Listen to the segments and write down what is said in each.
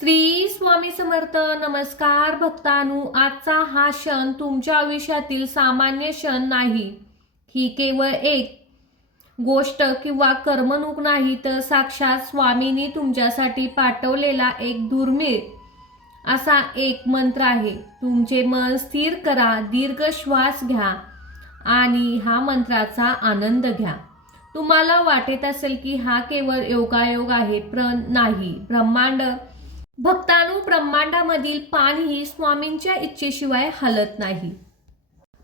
श्री स्वामी समर्थ. नमस्कार भक्तांनो, आजचा हा क्षण तुमच्या आयुष्यातील सामान्य क्षण नाही. ही केवळ एक गोष्ट किंवा कर्मणूक नाही, तर साक्षात स्वामींनी तुमच्यासाठी पाठवलेला एक दुर्मिळ असा एक मंत्र आहे. तुमचे मन स्थिर करा, दीर्घ श्वास घ्या आणि हा मंत्राचा आनंद घ्या. तुम्हाला वाटत असेल की हा केवळ योगायोग आहे, पण नाही. ब्रह्मांडामधील पाणीही स्वामींच्या इच्छेशिवाय हलत नाही.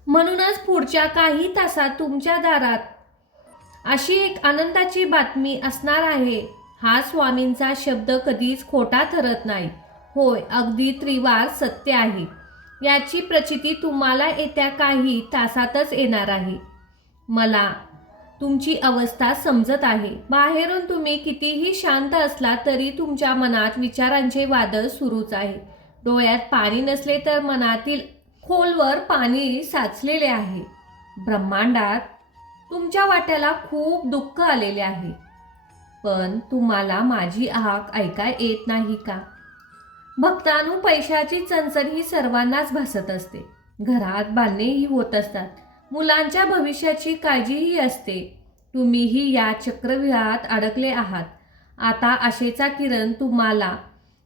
म्हणूनच पुढच्या काही तासात तुमच्या दारात अशी एक आनंदाची बातमी असणार आहे. हा स्वामींचा शब्द कधीच खोटा ठरत नाही. होय, अगदी त्रिवार सत्य आहे. याची प्रचिती तुम्हाला येत्या काही तासातच येणार आहे. मला तुमची अवस्था समजत आहे. बाहेरून तुम्ही कितीही शांत असला तरी तुमच्या मनात विचारांचे वादळ सुरूच आहे. डोळ्यात पाणी नसले तर मनातील खोलवर पाणी साचलेले आहे. ब्रह्मांडात तुमच्या वाट्याला खूप दुःख आलेले आहे. पण तुम्हाला माझी हाक ऐकाय येत नाही का? भक्तांनो, पैशाची चणचण ही सर्वांनाच भासत असते. घरात बांधणेही होत असतात. मुलांच्या भविष्याची काळजीही असते. तुम्हीही या चक्रव्यूहात अडकले आहात. आता आशेचा किरण तुम्हाला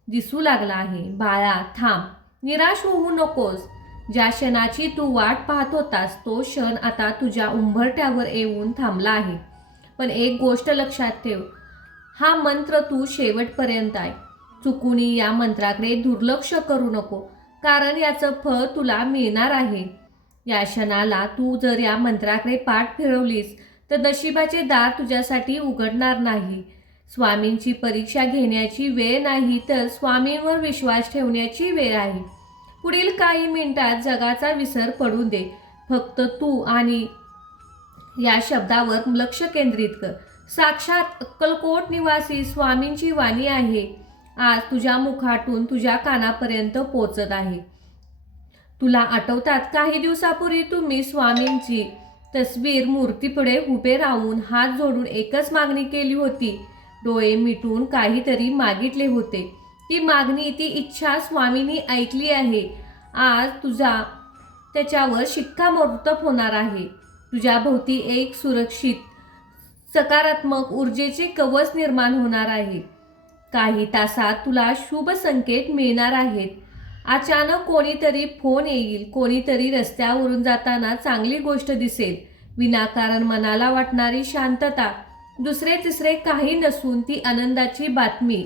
दिसू लागला आहे. बाळा, थांब, निराश होऊ नकोस. ज्या क्षणाची तू वाट पाहत होतास तो क्षण आता तुझ्या उंबरठ्यावर येऊन थांबला आहे. पण एक गोष्ट लक्षात ठेव, हा मंत्र तू शेवटपर्यंत आहे. चुकूनही या मंत्राकडे दुर्लक्ष करू नको, कारण याचं फळ तुला मिळणार आहे. या क्षणाला तू जर या मंत्राकडे पाठ फिरवलीस तर नशिबाचे दार तुझ्यासाठी उघडणार नाही. स्वामींची परीक्षा घेण्याची वेळ नाही, तर स्वामींवर विश्वास ठेवण्याची वेळ आहे. पुढील काही मिनिटात जगाचा विसर पडू दे. फक्त तू आणि या शब्दावर लक्ष केंद्रित कर. साक्षात अक्कलकोट निवासी स्वामींची वाणी आहे, आज तुझ्या मुखातून तुझ्या कानापर्यंत पोचत आहे. तुला आठवतात, काही दिवसापूर्वी तुम्ही स्वामींची तस्वीर मूर्तीपुढे उभे राहून हात जोडून एकच मागणी केली होती. डोळे मिटून काहीतरी मागितले होते. ती मागणी, ती इच्छा स्वामींनी ऐकली आहे. आज तुझा त्याच्यावर शिक्कामोर्तब होणार आहे. तुझ्या भोवती एक सुरक्षित सकारात्मक ऊर्जेचे कवच निर्माण होणार आहे. काही तासात तुला शुभ संकेत मिळणार आहेत. अचानक कोणीतरी फोन येईल, कोणीतरी रस्त्यावरून जाताना चांगली गोष्ट दिसेल. विनाकारण मनाला वाटणारी शांतता, दुसरे तिसरे काही नसून ती आनंदाची बातमी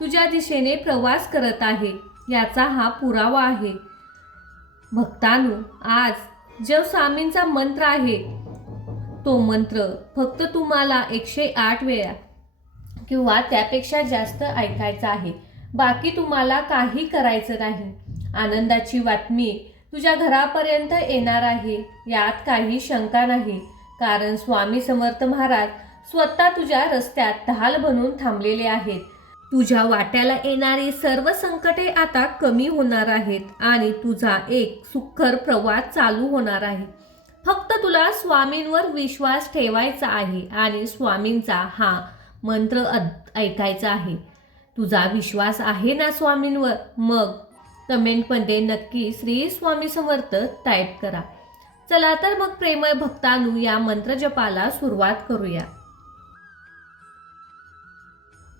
तुझ्या दिशेने प्रवास करत आहे, याचा हा पुरावा आहे. भक्तांनो, आज जो स्वामींचा मंत्र आहे, तो मंत्र फक्त तुम्हाला 108 वेळा किंवा त्यापेक्षा जास्त ऐकायचा आहे. बाकी तुम्हाला काही करायचं नाही. आनंदाची बातमी तुझ्या घरापर्यंत येणार आहे, यात काही शंका नाही. कारण स्वामी समर्थ महाराज स्वतः तुझ्या रस्त्यात ढाल बनून थांबलेले आहेत. तुझ्या वाट्याला येणारी सर्व संकटे आता कमी होणार आहेत आणि तुझा एक सुखकर प्रवास चालू होणार आहे. फक्त तुला स्वामींवर विश्वास ठेवायचा आहे आणि स्वामींचा हा मंत्र ऐकायचा आहे. तुझा विश्वास आहे ना स्वामींवर? मग कमेंटमध्ये नक्की श्री स्वामी समर्थ टाईप करा. चला तर मग प्रेमळ भक्तांनो, या मंत्र जपाला सुरुवात करूया.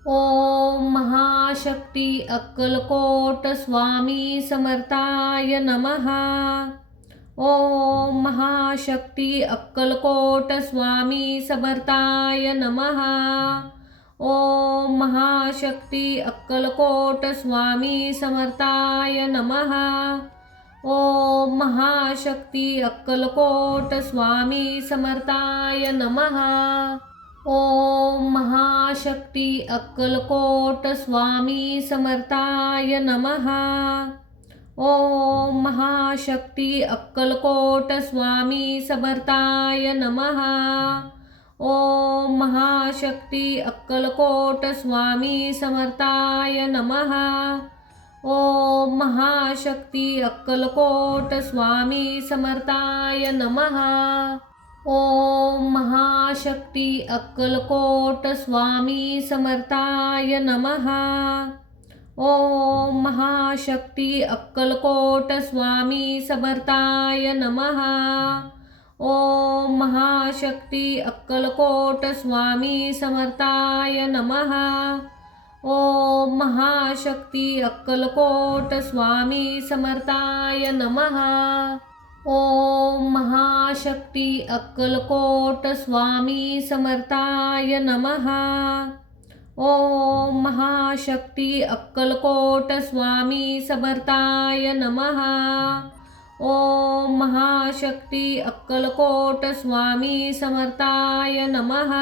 ओम महाशक्ती अक्कलकोट स्वामी समर्थाय नमः. ओम महाशक्ती अक्कलकोट स्वामी समर्थाय नमः. ओम महाशक्ती अक्कलकोट स्वामी समर्थाय नमः. ओम महाशक्ती अक्कलकोट स्वामी समर्थाय नमः. ओम महाशक्ती अक्कलकोट स्वामी समर्थाय नमः. ओम महाशक्ती अक्कलकोट स्वामी समर्थाय नमः. ओम महाशक्ती अक्कलकोट स्वामी समर्थाय नमः. ओम महाशक्ती अक्कलकोट स्वामी समर्थाय नमः. ओम महाशक्ती अक्कलकोट स्वामी समर्थाय नमः. ओम महाशक्ती अक्कलकोट स्वामी समर्थाय नमः। ओम महाशक्ती अक्कलकोट स्वामी समर्थाय नमः। ओम महाशक्ती अक्कलकोट स्वामी समर्थाय नमः। ओम महाशक्ती अक्कलकोट स्वामी समर्थाय नमः। ओम महाशक्ती अक्कलकोट स्वामी समर्थाय नमः। ओम महाशक्ती अक्कलकोट स्वामी समर्थाय नमः।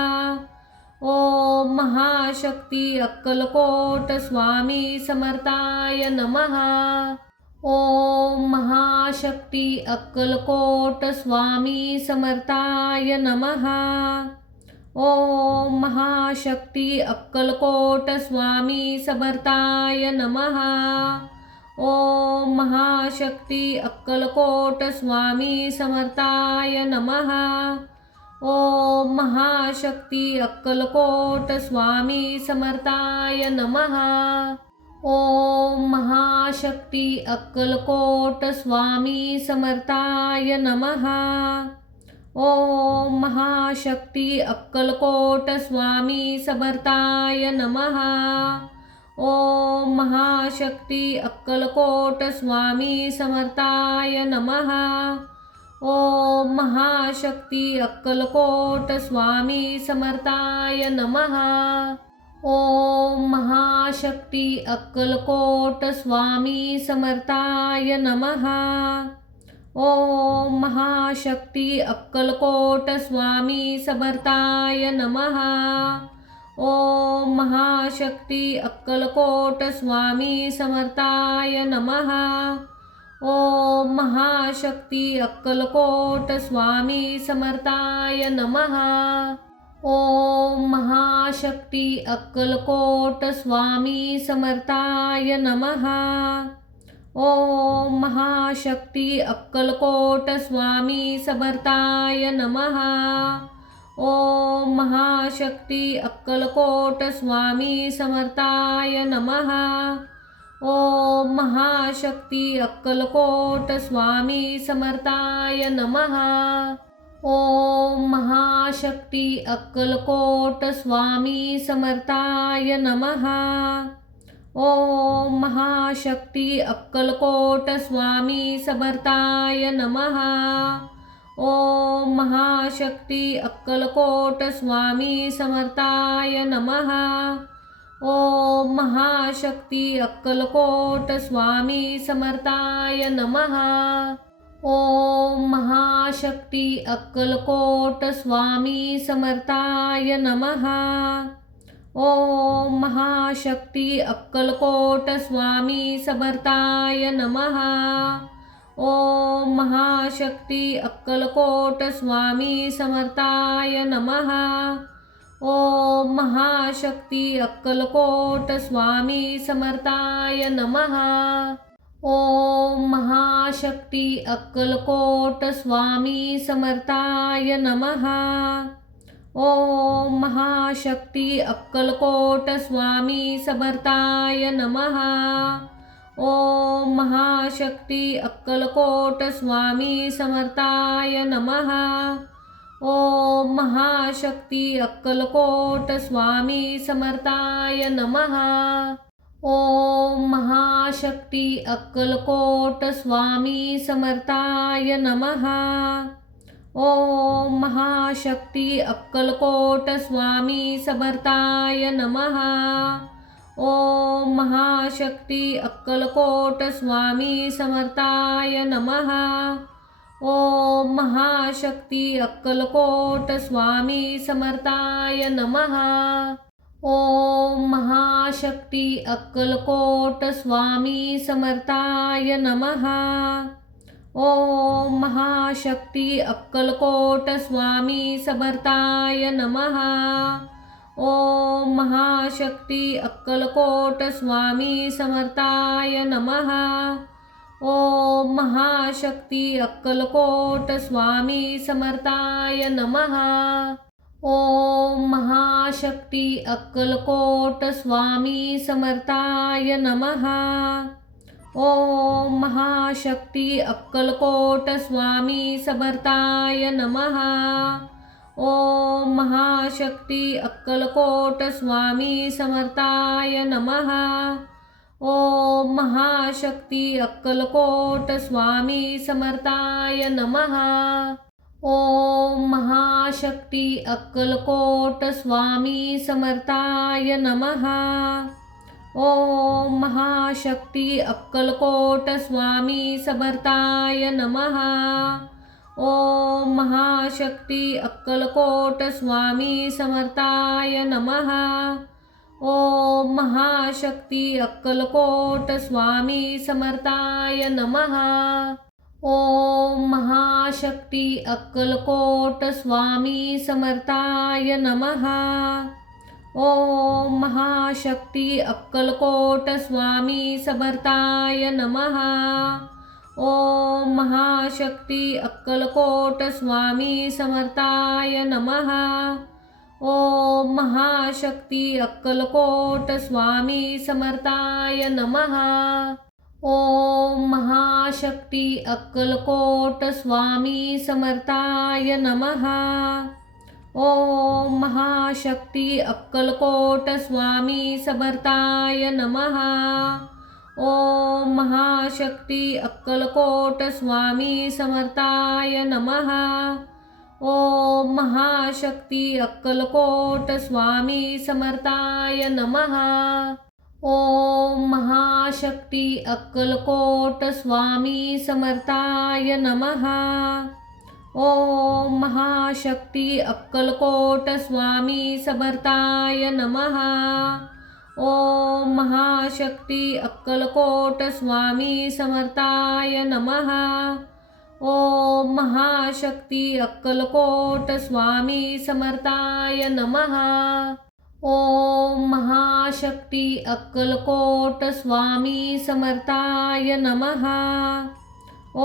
ओम महाशक्ती अक्कलकोट स्वामी समर्थाय नमः। ओम महाशक्ती अक्कलकोट स्वामी समर्थाय नमः। ओम महाशक्ती अक्कलकोट स्वामी समर्थाय नमः। ओम महाशक्ती अक्कलकोट स्वामी समर्थाय नमः। ओम महाशक्ती अक्कलकोट स्वामी समर्थाय नमः। ओम महाशक्ती अक्कलकोट स्वामी समर्थाय नमः। ओम महाशक्ती अक्कलकोट स्वामी समर्थाय नमः। ओम महाशक्ती अक्कलकोट स्वामी समर्थाय नमः। ओम महाशक्ती अक्कलकोट स्वामी समर्थाय नमः। ओम महाशक्ती अक्कलकोट स्वामी समर्थाय नमः। ओम महाशक्ती अक्कलकोट स्वामी समर्थाय नमः। ओम महाशक्ती अक्कलकोट स्वामी समर्थाय नमः। ओम महाशक्ती अक्कलकोट स्वामी समर्थाय नमः। ओम महाशक्ती अक्कलकोट स्वामी समर्थाय नमः। ओम महाशक्ती अक्कलकोट स्वामी समर्थाय नमः। ओम महाशक्ती अक्कलकोट स्वामी समर्थाय नमः। ओम महाशक्ती अक्कलकोट स्वामी समर्थाय नमः। ओम महाशक्ती अक्कलकोट स्वामी समर्थाय नमः। ओम महाशक्ती अक्कलकोट स्वामी समर्थाय नमः। ओम महाशक्ती अक्कलकोट स्वामी समर्थाय नमः। ओम महाशक्ती अक्कलकोट स्वामी समर्थाय नमः। ओम महाशक्ती अक्कलकोट स्वामी समर्थाय नमः। ओम महाशक्ती अक्कलकोट स्वामी समर्थाय नमः। ओम महाशक्ती अक्कलकोट स्वामी समर्थाय नमः। ओम महाशक्ती अक्कलकोट स्वामी समर्थाय नमः। ओम महाशक्ती अक्कलकोट स्वामी समर्थाय नमः। ओम महाशक्ती अक्कलकोट स्वामी समर्थाय नमः। ओम महाशक्ती अक्कलकोट स्वामी समर्थाय नमः। ओम महाशक्ती अक्कलकोट स्वामी समर्थाय नमः। ओम महाशक्ती अक्कलकोट स्वामी समर्थाय नमः। ओम महाशक्ती अक्कलकोट स्वामी समर्थाय नमः। ओम महाशक्ती अक्कलकोट स्वामी समर्थाय नमः। ओम महाशक्ती अक्कलकोट स्वामी समर्थाय नमः। ओम महाशक्ती अक्कलकोट स्वामी समर्थाय नमः। ओम महाशक्ती अक्कलकोट स्वामी समर्थाय नमः। ओम महाशक्ती अक्कलकोट स्वामी समर्थाय नमः। ओम महाशक्ती अक्कलकोट स्वामी समर्थाय नमः। ओम महाशक्ती अक्कलकोट स्वामी समर्थाय नमः। ओम महाशक्ती अक्कलकोट स्वामी समर्थाय नमः। ओम महाशक्ती अक्कलकोट स्वामी समर्थाय नमः। ओम महाशक्ती अक्कलकोट स्वामी समर्थाय नमः। ओम महाशक्ती अक्कलकोट स्वामी समर्थाय नमः। ओम महाशक्ती अक्कलकोट स्वामी समर्थाय नमः। ओम महाशक्ती अक्कलकोट स्वामी समर्थाय नमः। ओम महाशक्ती अक्कलकोट स्वामी समर्थाय नमः। ओम महाशक्ती अक्कलकोट स्वामी समर्थाय नमः। ओम महाशक्ती अक्कलकोट स्वामी समर्थाय नमः। ओम महाशक्ती अक्कलकोट स्वामी समर्थाय नमः। ओम महाशक्ती अक्कलकोट स्वामी समर्थाय नमः। ओम महाशक्ती अक्कलकोट स्वामी समर्थाय नमः। ओम महाशक्ती अक्कलकोट स्वामी समर्थाय नमः। ओम महाशक्ती अक्कलकोट स्वामी समर्थाय नमः। ओम महाशक्ती अक्कलकोट स्वामी समर्थाय नमः। ओम महाशक्ती अक्कलकोट स्वामी समर्थाय नमः। ओम महाशक्ती अक्कलकोट स्वामी समर्थाय नमः। ओम महाशक्ती अक्कलकोट स्वामी समर्थाय नमः। ओम महाशक्ती अक्कलकोट स्वामी समर्थाय नमः। ओम महाशक्ती अक्कलकोट स्वामी समर्थाय नमः।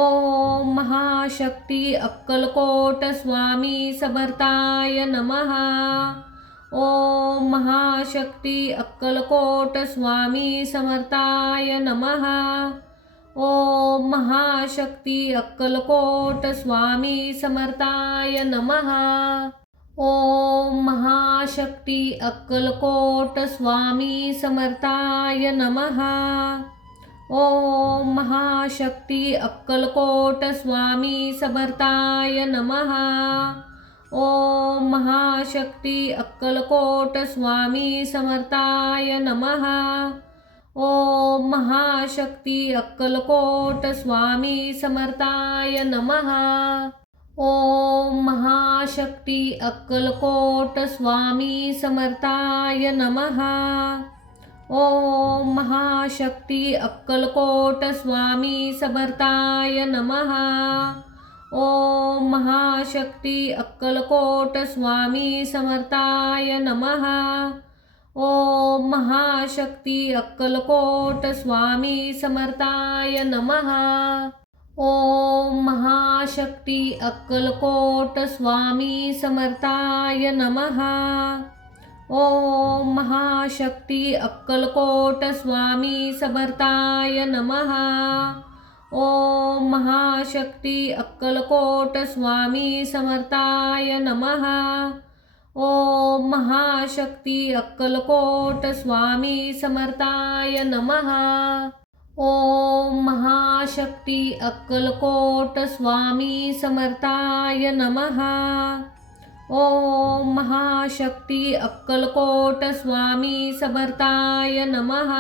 ओम महाशक्ती अक्कलकोट स्वामी समर्थाय नमः। ओम महाशक्ती अक्कलकोट स्वामी समर्थाय नमः। ओम महाशक्ती अक्कलकोट स्वामी समर्थाय नमः। ओम महाशक्ती अक्कलकोट स्वामी समर्थाय नमः। ओम महाशक्ती अक्कलकोट स्वामी समर्थाय नमः। ओम महाशक्ती अक्कलकोट स्वामी समर्थाय नमः। ओम महाशक्ती अक्कलकोट स्वामी समर्थाय नमः। ओम महाशक्ती अक्कलकोट स्वामी समर्थाय नमः। ओम महाशक्ती अक्कलकोट स्वामी समर्थाय नमः। ओम महाशक्ती अक्कलकोट स्वामी समर्थाय नमः। ओम महाशक्ती अक्कलकोट स्वामी समर्थाय नमः। ओम महाशक्ती अक्कलकोट स्वामी समर्थाय नमः। ओम महाशक्ती अक्कलकोट स्वामी समर्थाय नमः। ओम महाशक्ती अक्कलकोट स्वामी समर्थाय नमः। ओम महाशक्ती अक्कलकोट स्वामी समर्थाय नमः। ओम महाशक्ती अक्कलकोट स्वामी समर्थाय नमः। ओम महाशक्ती अक्कलकोट स्वामी समर्थाय नमः।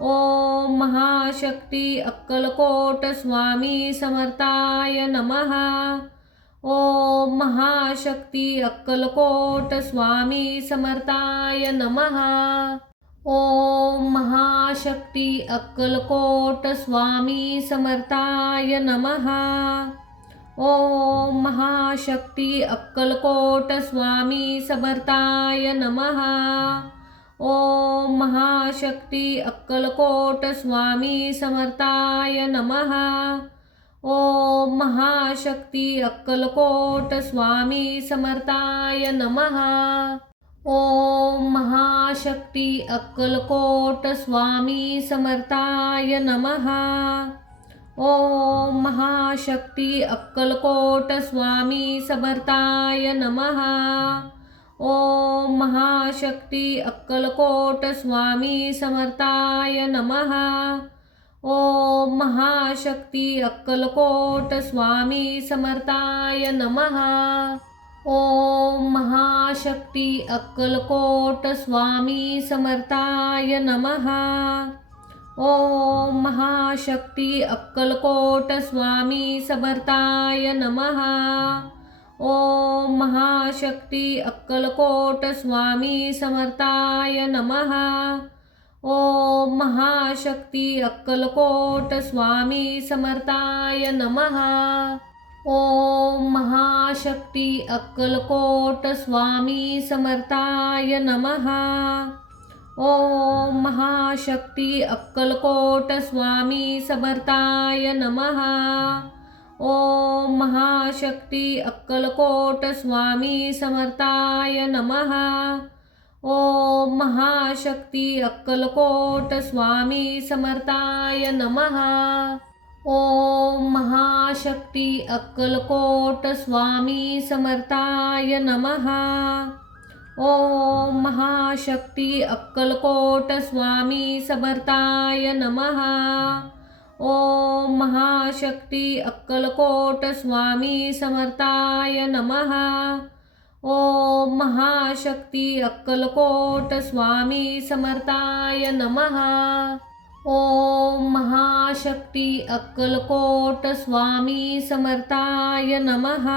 ओम महाशक्ती अक्कलकोट स्वामी समर्थाय नमः। ओम महाशक्ती अक्कलकोट स्वामी समर्थाय नमः। ओम महाशक्ती अक्कलकोट स्वामी समर्थाय नमः। ओम महाशक्ती अक्कलकोट स्वामी समर्थाय नमः। ओम महाशक्ती अक्कलकोट स्वामी समर्थाय नमः। ओम महाशक्ती अक्कलकोट स्वामी समर्थाय नमः. ओम महाशक्ती अक्कलकोट स्वामी समर्थाय नमः. ओम महाशक्ती अक्कलकोट स्वामी समर्थाय नमः. ओम महाशक्ती अक्कलकोट स्वामी समर्थाय नमः. ओम महाशक्ती अक्कलकोट स्वामी समर्थाय नमः. ओम महाशक्ती अक्कलकोट स्वामी समर्थाय नमः. ओम महाशक्ती अक्कलकोट स्वामी समर्थाय नमः. ओम महाशक्ती अक्कलकोट स्वामी समर्थाय नमः. ओम महाशक्ती अक्कलकोट स्वामी समर्थाय नमः. ओम महाशक्ती अक्कलकोट स्वामी समर्थाय नमः. ओम महाशक्ती अक्कलकोट स्वामी समर्थाय नमः. ओम महाशक्ती अक्कलकोट स्वामी समर्थाय नमः. ओम महाशक्ती अक्कलकोट स्वामी समर्थाय नमः. ओम महाशक्ती अक्कलकोट स्वामी समर्थाय नमः. ओम महाशक्ती अक्कलकोट स्वामी समर्थाय नमः. ओम महाशक्ती अक्कलकोट स्वामी समर्थाय नमः. ओम महाशक्ती अक्कलकोट स्वामी समर्थाय नमः. ओम महाशक्ती अक्कलकोट स्वामी समर्थाय नमः.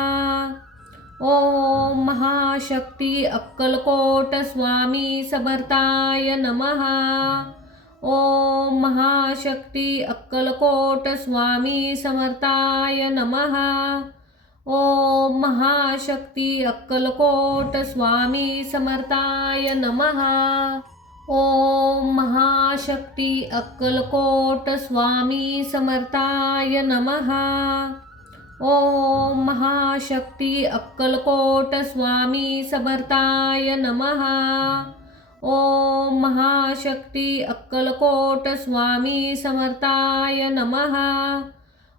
ओम महाशक्ती अक्कलकोट स्वामी समर्थाय नमः. ओम महाशक्ती अक्कलकोट स्वामी समर्थाय नमः. ओम महाशक्ती अक्कलकोट स्वामी समर्थाय नमः. ओम महाशक्ती अक्कलकोट स्वामी समर्थाय नमः. ओम महाशक्ती अक्कलकोट स्वामी समर्थाय नमः. ओम महाशक्ती अक्कलकोट स्वामी समर्थाय नमः.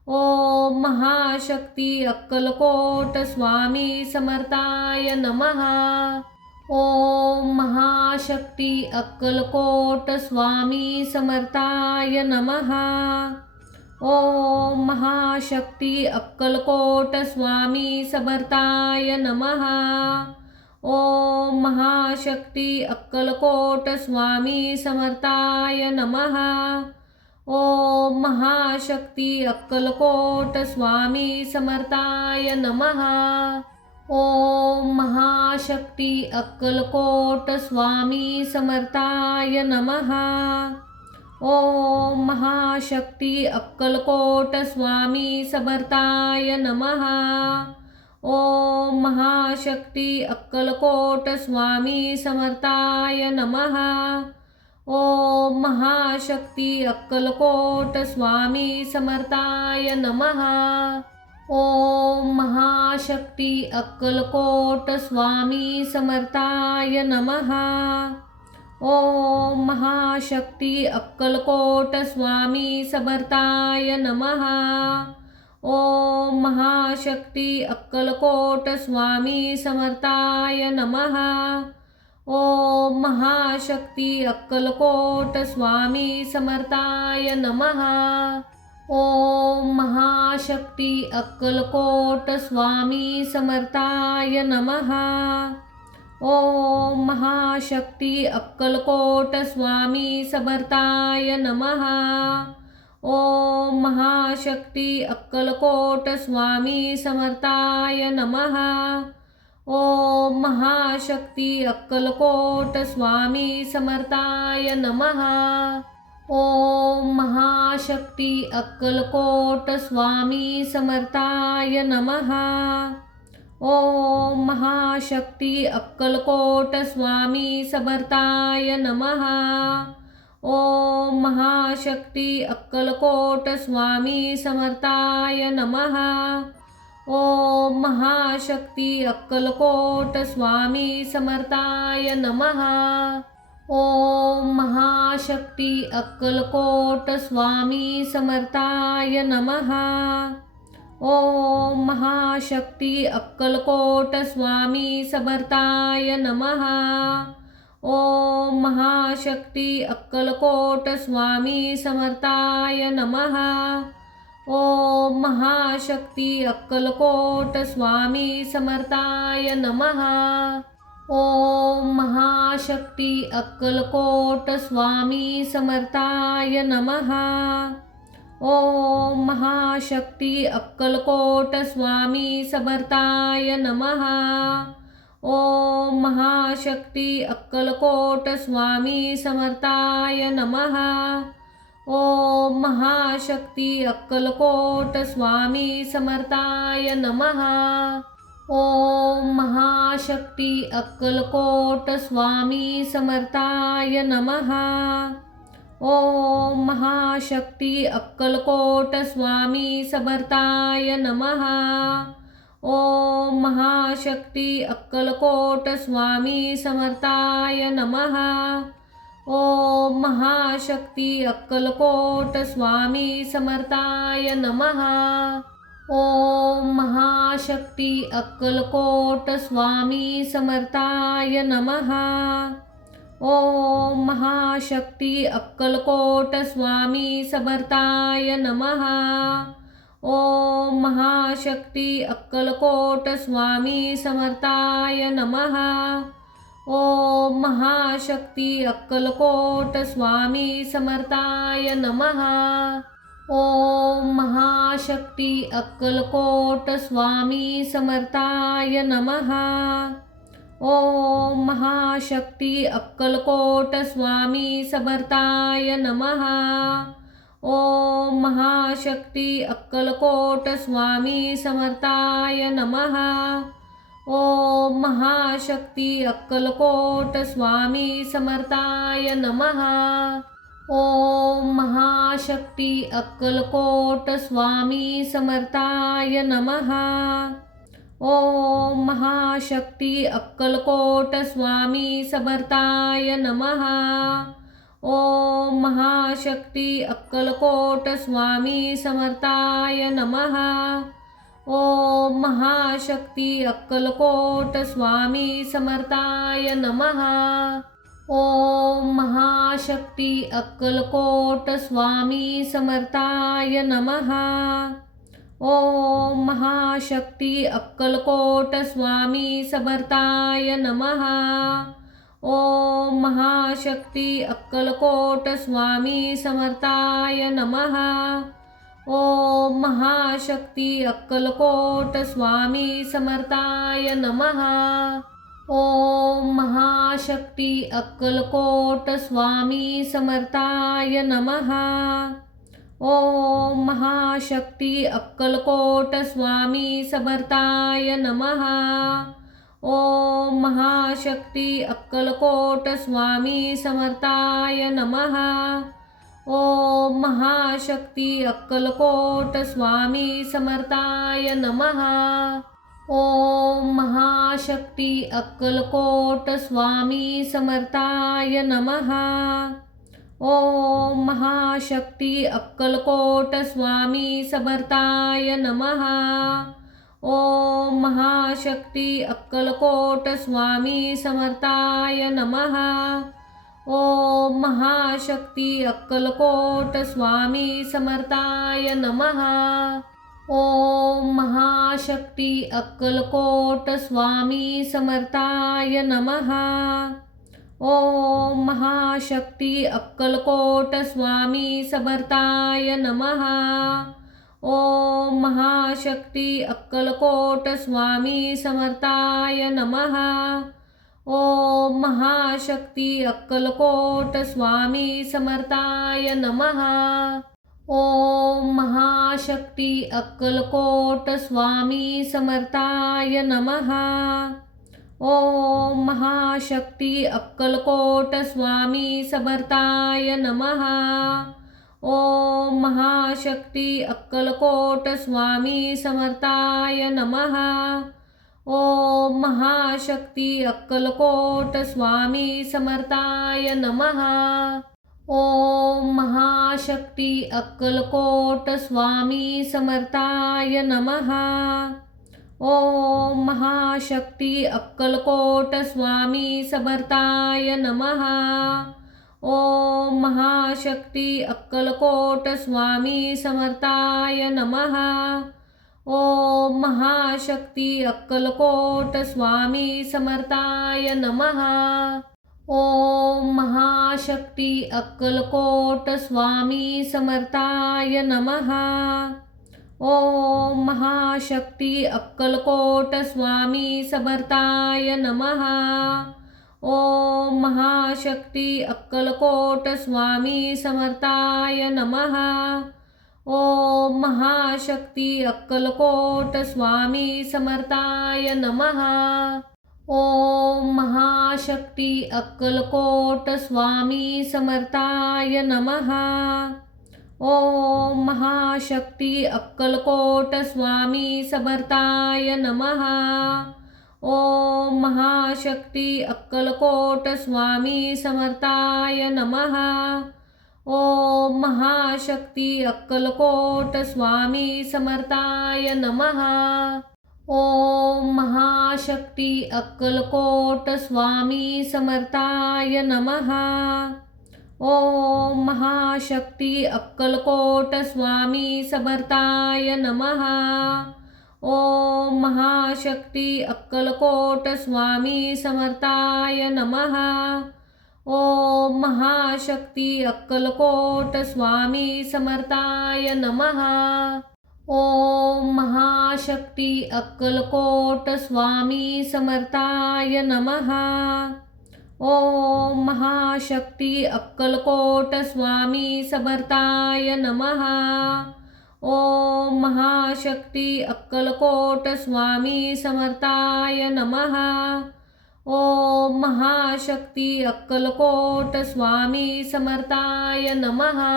ओम महाशक्ती अक्कलकोट स्वामी समर्थाय नमः. ओम महाशक्ती अक्कलकोट स्वामी समर्थाय नमः. ओम महाशक्ती अक्कलकोट स्वामी समर्थाय नमः. ओम महाशक्ती अक्कलकोट स्वामी समर्थाय नमः. ओम महाशक्ती अक्कलकोट स्वामी समर्थाय नमः. ओम महाशक्ती अक्कलकोट स्वामी समर्थाय नमः. ओम महाशक्ती अक्कलकोट स्वामी समर्थाय नमः. ओम महाशक्ती अक्कलकोट स्वामी समर्थाय नमः. ओम महाशक्ती अक्कलकोट स्वामी समर्थाय नमः. ओम महाशक्ती अक्कलकोट स्वामी समर्थाय नमः. ओम महाशक्ती अक्कलकोट स्वामी समर्थाय नमः. ओम महाशक्ती अक्कलकोट स्वामी समर्थाय नमः. ओम महाशक्ती अक्कलकोट स्वामी समर्थाय नमः. ओम महाशक्ती अक्कलकोट स्वामी समर्थाय नमः. ओम महाशक्ती अक्कलकोट स्वामी समर्थाय नमः. ओम महाशक्ती अक्कलकोट स्वामी समर्थाय नमः. ओम महाशक्ती अक्कलकोट स्वामी समर्थाय नमः. ओम महाशक्ती अक्कलकोट स्वामी समर्थाय नमः. ओम महाशक्ती अक्कलकोट स्वामी समर्थाय नमः. ओम महाशक्ती अक्कलकोट स्वामी समर्थाय नमः। ओम महाशक्ती अक्कलकोट स्वामी समर्थाय नमः। ओम महाशक्ती अक्कलकोट स्वामी समर्थाय नमः। ओम महाशक्ती अक्कलकोट स्वामी समर्थाय नमः। ओम महाशक्ती अक्कलकोट स्वामी समर्थाय नमः। ओम महाशक्ती अक्कलकोट स्वामी समर्थाय नमः। ओम महाशक्ती अक्कलकोट स्वामी समर्थाय नमः। ओम महाशक्ती अक्कलकोट स्वामी समर्थाय नमः। ओम महाशक्ती अक्कलकोट स्वामी समर्थाय नमः। ओम महाशक्ती अक्कलकोट स्वामी समर्थाय नमः। ओम महाशक्ती अक्कलकोट स्वामी समर्थाय नमः। ओम महाशक्ती अक्कलकोट स्वामी समर्थाय नमः। ओम महाशक्ती अक्कलकोट स्वामी समर्थाय नमः। ओम महाशक्ती अक्कलकोट स्वामी समर्थाय नमः। ओम महाशक्ती अक्कलकोट स्वामी समर्थाय नमः। ओम महाशक्ती अक्कलकोट स्वामी समर्थाय नमः। ओम महाशक्ती अक्कलकोट स्वामी समर्थाय नमः। ओम महाशक्ती अक्कलकोट स्वामी समर्थाय नमः। ओम महाशक्ती अक्कलकोट स्वामी समर्थाय नमः। ओम महाशक्ती अक्कलकोट स्वामी समर्थाय नमः। ओम महाशक्ती अक्कलकोट स्वामी समर्थाय नमः। ओम महाशक्ती अक्कलकोट स्वामी समर्थाय नमः। ओम महाशक्ती अक्कलकोट स्वामी समर्थाय नमः। ओम महाशक्ती अक्कलकोट स्वामी समर्थाय नमः। ओम महाशक्ती अक्कलकोट स्वामी समर्थाय नमः। ओम महाशक्ती अक्कलकोट स्वामी समर्थाय नमः। ओम महाशक्ती अक्कलकोट स्वामी समर्थाय नमः। ओम महाशक्ती अक्कलकोट स्वामी समर्थाय नमः। ओम महाशक्ती अक्कलकोट स्वामी समर्थाय नमः। ओम महाशक्ती अक्कलकोट स्वामी समर्थाय नमः। ओम महाशक्ती अक्कलकोट स्वामी समर्थाय नमः। ओम महाशक्ती अक्कलकोट स्वामी समर्थाय नमः। ओम महाशक्ती अक्कलकोट स्वामी समर्थाय नमः। ओम महाशक्ती अक्कलकोट स्वामी समर्थाय नमः। ओम महाशक्ती अक्कलकोट स्वामी समर्थाय नमः। ओम महाशक्ती अक्कलकोट स्वामी समर्थाय नमः। ओम महाशक्ती अक्कलकोट स्वामी समर्थाय नमः। ओम महाशक्ती अक्कलकोट स्वामी समर्थाय नमः। ओम महाशक्ती अक्कलकोट स्वामी समर्थाय नमः। ओम महाशक्ती अक्कलकोट स्वामी समर्थाय नमः। ओम महाशक्ती अक्कलकोट स्वामी समर्थाय नमः। ओम महाशक्ती अक्कलकोट स्वामी समर्थाय नमः। ओम महाशक्ती अक्कलकोट स्वामी समर्थाय नमः। ओम महाशक्ती अक्कलकोट स्वामी समर्थाय नमः। ओम महाशक्ती अक्कलकोट स्वामी समर्थाय नमः। ओम महाशक्ती अक्कलकोट स्वामी समर्थाय नमः। ओम महाशक्ती अक्कलकोट स्वामी समर्थाय नमः। ओम महाशक्ती अक्कलकोट स्वामी समर्थाय नमः। ओम महाशक्ती अक्कलकोट स्वामी समर्थाय नमः। ओम महाशक्ती अक्कलकोट स्वामी समर्थाय नमः। ओम महाशक्ती अक्कलकोट स्वामी समर्थाय नमः। ओम महाशक्ती अक्कलकोट स्वामी समर्थाय नमः। ओम महाशक्ती अक्कलकोट स्वामी समर्थाय नमः। ओम महाशक्ती अक्कलकोट स्वामी समर्थाय नमः। ओम महाशक्ती अक्कलकोट स्वामी समर्थाय नमः। ओम महाशक्ती अक्कलकोट स्वामी समर्थाय नमः। ओम महाशक्ती अक्कलकोट स्वामी समर्थाय नमः। ओम महाशक्ती अक्कलकोट स्वामी समर्थाय नमः। ओम महाशक्ती अक्कलकोट स्वामी समर्थाय नमः। ओम महाशक्ती अक्कलकोट स्वामी समर्थाय नमः। ओम महाशक्ती अक्कलकोट स्वामी समर्थाय नमः। ओम महाशक्ती अक्कलकोट स्वामी समर्थाय नमः। ओम महाशक्ती अक्कलकोट स्वामी समर्थाय नमः। ओम महाशक्ती अक्कलकोट स्वामी समर्थाय नमः। ओम महाशक्ती अक्कलकोट स्वामी समर्थाय नमः। ओम महाशक्ती अक्कलकोट स्वामी समर्थाय नमः।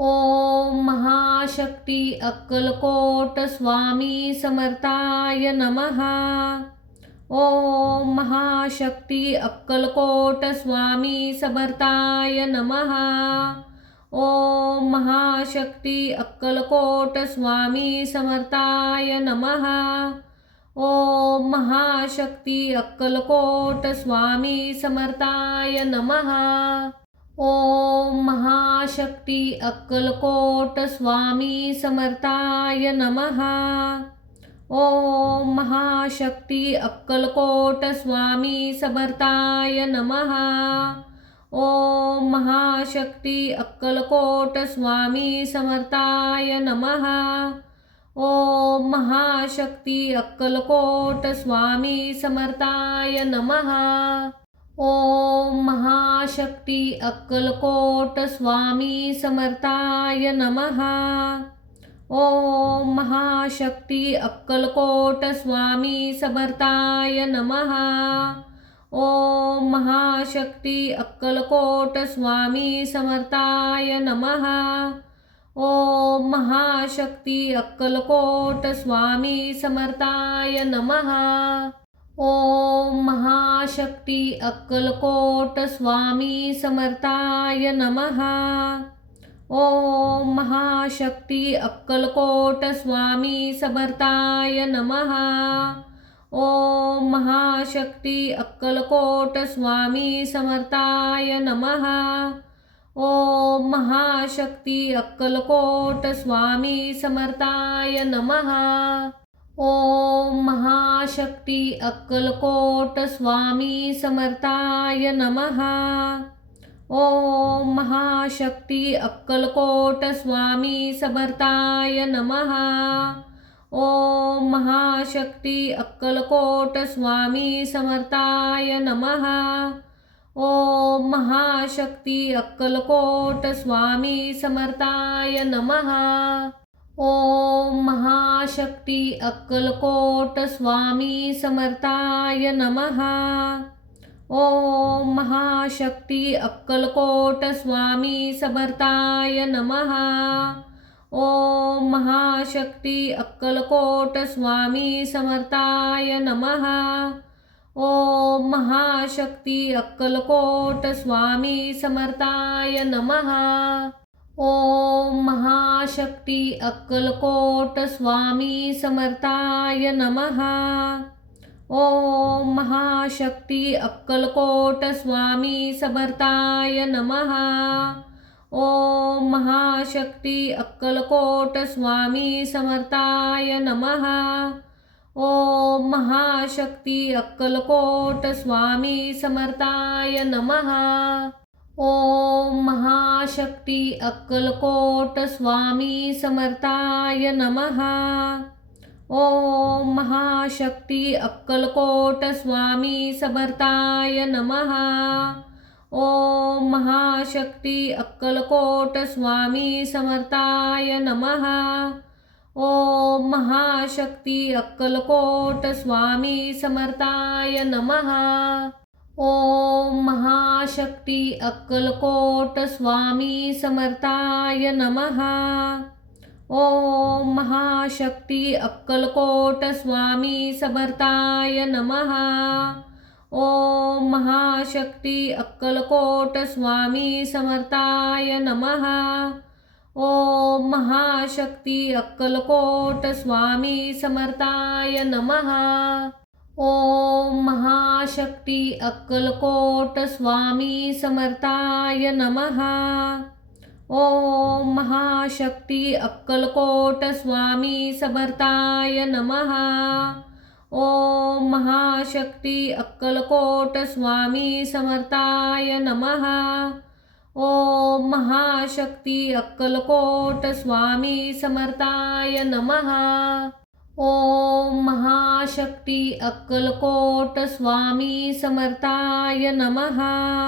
ओम महाशक्ती अक्कलकोट स्वामी समर्थाय नमः। ओम महाशक्ती अक्कलकोट स्वामी समर्थाय नमः। ओम महाशक्ती अक्कलकोट स्वामी समर्थाय नमः। ओम महाशक्ती अक्कलकोट स्वामी समर्थाय नमः। ओम महाशक्ती अक्कलकोट स्वामी समर्थाय नमः। ओम महाशक्ती अक्कलकोट स्वामी समर्थाय नमः। ओम महाशक्ती अक्कलकोट स्वामी समर्थाय नमः। ओम महाशक्ती अक्कलकोट स्वामी समर्थाय नमः। ओम महाशक्ती अक्कलकोट स्वामी समर्थाय नमः। ओम महाशक्ती अक्कलकोट स्वामी समर्थाय नमः। ओम महाशक्ती अक्कलकोट स्वामी समर्थाय नमः। ओम महाशक्ती अक्कलकोट स्वामी समर्थाय नमः। ओम महाशक्ती अक्कलकोट स्वामी समर्थाय नमः। ओम महाशक्ती अक्कलकोट स्वामी समर्थाय नमः। ओम महाशक्ती अक्कलकोट स्वामी समर्थाय नमः। ओम महाशक्ती अक्कलकोट स्वामी समर्थाय नमः। ओम महाशक्ती अक्कलकोट स्वामी समर्थाय नमः। ओम महाशक्ती अक्कलकोट स्वामी समर्थाय नमः। ओम महाशक्ती अक्कलकोट स्वामी समर्थाय नमः। ओम महाशक्ती अक्कलकोट स्वामी समर्थाय नमः। ओम महाशक्ती अक्कलकोट स्वामी समर्थाय नमः। ओम महाशक्ती अक्कलकोट स्वामी समर्थाय नमः। ओम महाशक्ती अक्कलकोट स्वामी समर्थाय नमः। ओम महाशक्ती अक्कलकोट स्वामी समर्थाय नमः। ओम महाशक्ती अक्कलकोट स्वामी समर्थाय नमः। ओम महाशक्ती अक्कलकोट स्वामी समर्थाय नमः। ओम महाशक्ती अक्कलकोट स्वामी समर्थाय नमः। ओम महाशक्ती अक्कलकोट स्वामी समर्थाय नमः। ओम महाशक्ती अक्कलकोट स्वामी समर्थाय नमः। ओम महाशक्ती अक्कलकोट स्वामी समर्थाय नमः। ओम महाशक्ती अक्कलकोट स्वामी समर्थाय नमः। ओम महाशक्ती अक्कलकोट स्वामी समर्थाय नमः। ओम महाशक्ती अक्कलकोट स्वामी समर्थाय नमः। ओम महाशक्ती अक्कलकोट स्वामी समर्थाय नमः। ओम महाशक्ती अक्कलकोट स्वामी समर्थाय नमः। ओम महाशक्ती अक्कलकोट स्वामी समर्थाय नमः। ओम महाशक्ती अक्कलकोट स्वामी समर्थाय नमः। ओम महाशक्ती अक्कलकोट स्वामी समर्थाय नमः। ओम महाशक्ती अक्कलकोट स्वामी समर्थाय नमः। ओम महाशक्ती अक्कलकोट स्वामी समर्थाय नमः। ओम महाशक्ती अक्कलकोट स्वामी समर्थाय नमः।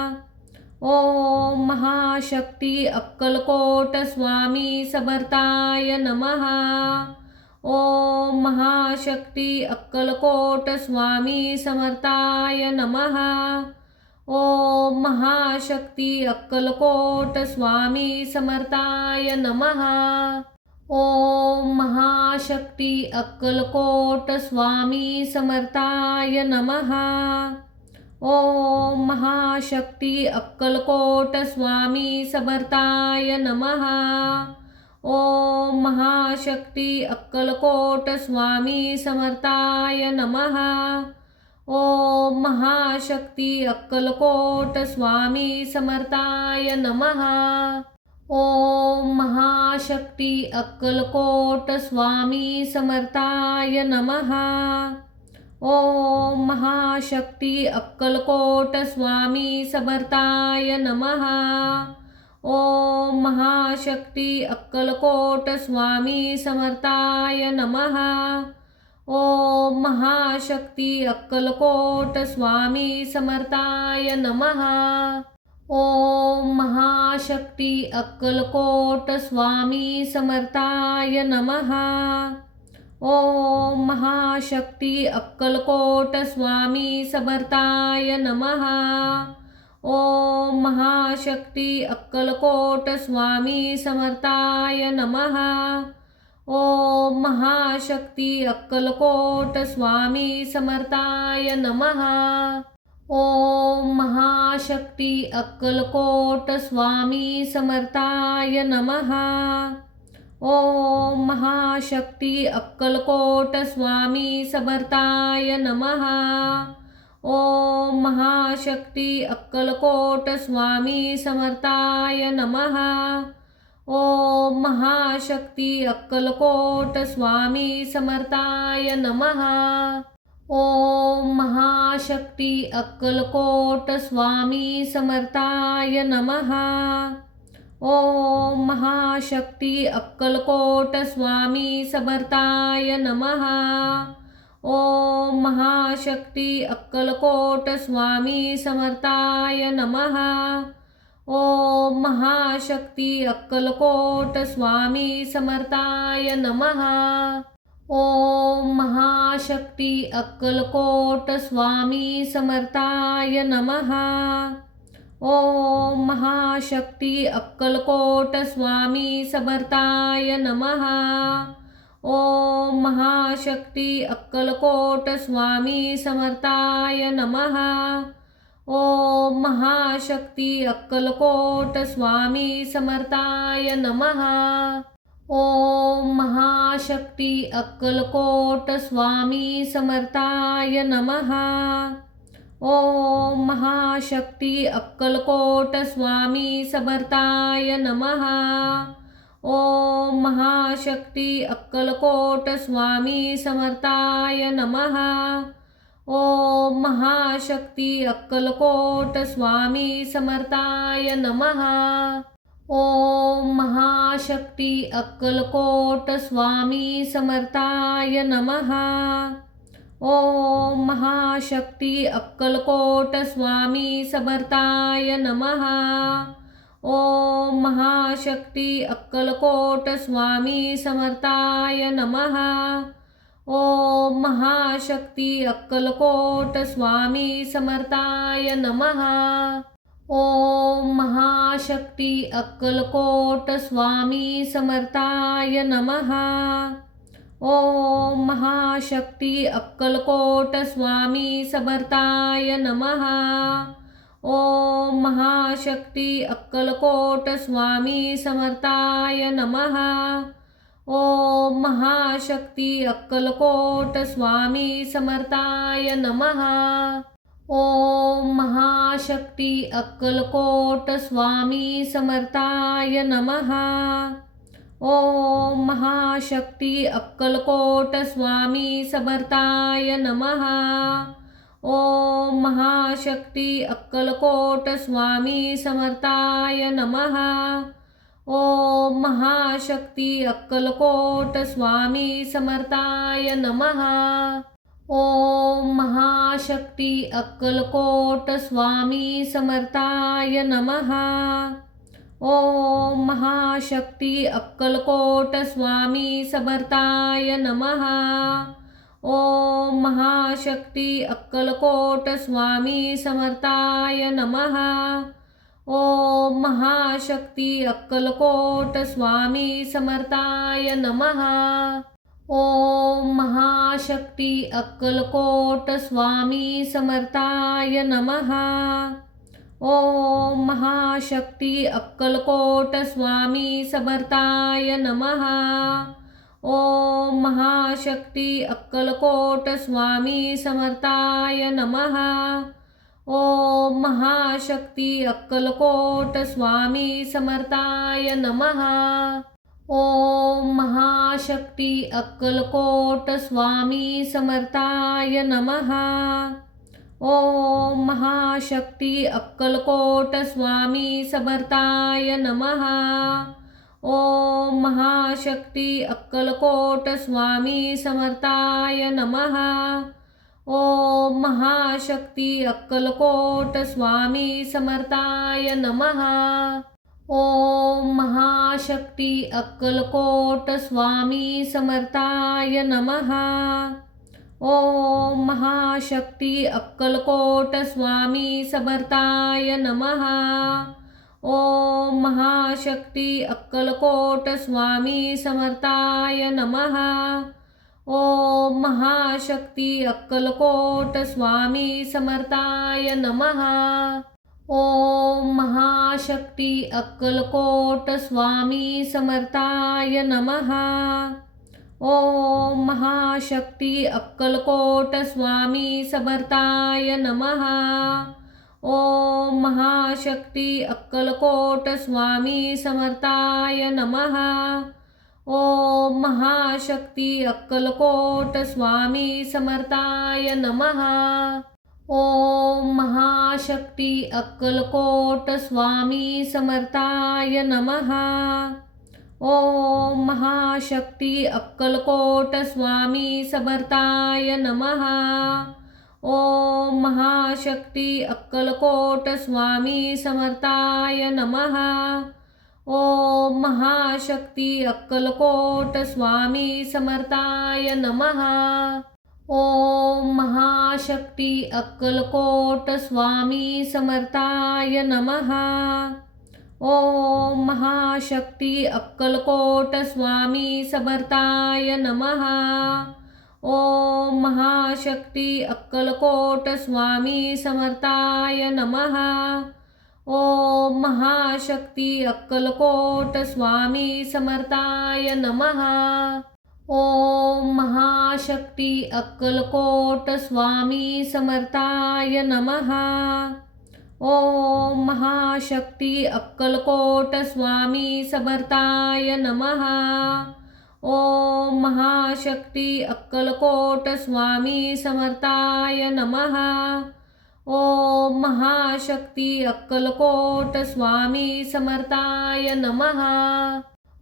ओम महाशक्ती अक्कलकोट स्वामी समर्थाय नमः। ओम महाशक्ती अक्कलकोट स्वामी समर्थाय नमः। ओम महाशक्ती अक्कलकोट स्वामी समर्थाय नमः। ओम महाशक्ती अक्कलकोट स्वामी समर्थाय नमः। ओम महाशक्ती अक्कलकोट स्वामी समर्थाय नमः। ओम महाशक्ती अक्कलकोट स्वामी समर्थाय नमः। ओम महाशक्ती अक्कलकोट स्वामी समर्थाय नमः। ओम महाशक्ती अक्कलकोट स्वामी समर्थाय नमः। ओम महाशक्ती अक्कलकोट स्वामी समर्थाय नमः। ओम महाशक्ती अक्कलकोट स्वामी समर्थाय नमः। ओम महाशक्ती अक्कलकोट स्वामी समर्थाय नमः। ओम महाशक्ती अक्कलकोट स्वामी समर्थाय नमः। ओम महाशक्ती अक्कलकोट स्वामी समर्थाय नमः। ओम महाशक्ती अक्कलकोट स्वामी समर्थाय नमः। ओम महाशक्ती अक्कलकोट स्वामी समर्थाय नमः। ओम महाशक्ती अक्कलकोट स्वामी समर्थाय नमः। ओम महाशक्ती अक्कलकोट स्वामी समर्थाय नमः। ओम महाशक्ती अक्कलकोट स्वामी समर्थाय नमः। ओम महाशक्ती अक्कलकोट स्वामी समर्थाय नमः। ओम महाशक्ती अक्कलकोट स्वामी समर्थाय नमः। ओम महाशक्ती अक्कलकोट स्वामी समर्थाय नमः। ओम महाशक्ती अक्कलकोट स्वामी समर्थाय नमः। ओम महाशक्ती अक्कलकोट स्वामी समर्थाय नमः। ओम महाशक्ती अक्कलकोट स्वामी समर्थाय नमः। ओम महाशक्ती अक्कलकोट स्वामी समर्थाय नमः। ओम महाशक्ती अक्कलकोट स्वामी समर्थाय नमः। ओम महाशक्ती अक्कलकोट स्वामी समर्थाय नमः। ओम महाशक्ती अक्कलकोट स्वामी समर्थाय नमः। ओम महाशक्ती अक्कलकोट स्वामी समर्थाय नमः। ओम महाशक्ती अक्कलकोट स्वामी समर्थाय नमः। ओम महाशक्ती अक्कलकोट स्वामी समर्थाय नमः। ओम महाशक्ती अक्कलकोट स्वामी समर्थाय नमः। ओम महाशक्ती अक्कलकोट स्वामी समर्थाय नमः। ओम महाशक्ती अक्कलकोट स्वामी समर्थाय नमः। ओम महाशक्ती अक्कलकोट स्वामी समर्थाय नमः। ओम महाशक्ती अक्कलकोट स्वामी समर्थाय नमः। ओम महाशक्ती अक्कलकोट स्वामी समर्थाय नमः। ओम महाशक्ती अक्कलकोट स्वामी समर्थाय नमः। ओम महाशक्ती अक्कलकोट स्वामी समर्थाय नमः। ओम महाशक्ती अक्कलकोट स्वामी समर्थाय नमः। ओम महाशक्ती अक्कलकोट स्वामी समर्थाय नमः। ओम महाशक्ती अक्कलकोट स्वामी समर्थाय नमः। ओम महाशक्ती अक्कलकोट स्वामी समर्थाय नमः। ओम महाशक्ती अक्कलकोट स्वामी समर्थाय नमः। ओम महाशक्ती अक्कलकोट स्वामी समर्थाय नमः। ओम महाशक्ती अक्कलकोट स्वामी समर्थाय नमः। ओम महाशक्ती अक्कलकोट स्वामी समर्थाय नमः। ओम महाशक्ती अक्कलकोट स्वामी समर्थाय नमः। ओम महाशक्ती अक्कलकोट स्वामी समर्थाय नमः। ओम महाशक्ती अक्कलकोट स्वामी समर्थाय नमः। ओम महाशक्ती अक्कलकोट स्वामी समर्थाय नमः। ओम महाशक्ती अक्कलकोट स्वामी समर्थाय नमः। ओम महाशक्ती अक्कलकोट स्वामी समर्थाय नमः। ओम महाशक्ती अक्कलकोट स्वामी समर्थाय नमः। ओम महाशक्ती अक्कलकोट स्वामी समर्थाय नमः। ओम महाशक्ती अक्कलकोट स्वामी समर्थाय नमः। ओम महाशक्ती अक्कलकोट स्वामी समर्थाय नमः। ओम महाशक्ती अक्कलकोट स्वामी समर्थाय नमः। ओम महाशक्ती अक्कलकोट स्वामी समर्थाय नमः। ओम महाशक्ती अक्कलकोट स्वामी समर्थाय नमः। ओम महाशक्ती अक्कलकोट स्वामी समर्थाय नमः। ओम महाशक्ती अक्कलकोट स्वामी समर्थाय नमः। ओम महाशक्ती अक्कलकोट स्वामी समर्थाय नमः। ओम महाशक्ती अक्कलकोट स्वामी समर्थाय नमः। ओम महाशक्ती अक्कलकोट स्वामी समर्थाय नमः। ओम महाशक्ती अक्कलकोट स्वामी समर्थाय नमः। ओम महाशक्ती अक्कलकोट स्वामी समर्थाय नमः। ओम महाशक्ती अक्कलकोट स्वामी समर्थाय नमः। ओम महाशक्ती अक्कलकोट स्वामी समर्थाय नमः। ओम महाशक्ती अक्कलकोट स्वामी समर्थाय नमः। ओम महाशक्ती अक्कलकोट स्वामी समर्थाय नमः। ओम महाशक्ती अक्कलकोट स्वामी समर्थाय नमः। ओम महाशक्ती अक्कलकोट स्वामी समर्थाय नमः। ओम महाशक्ती अक्कलकोट स्वामी समर्थाय नमः। ओम महाशक्ती अक्कलकोट स्वामी समर्थाय नमः।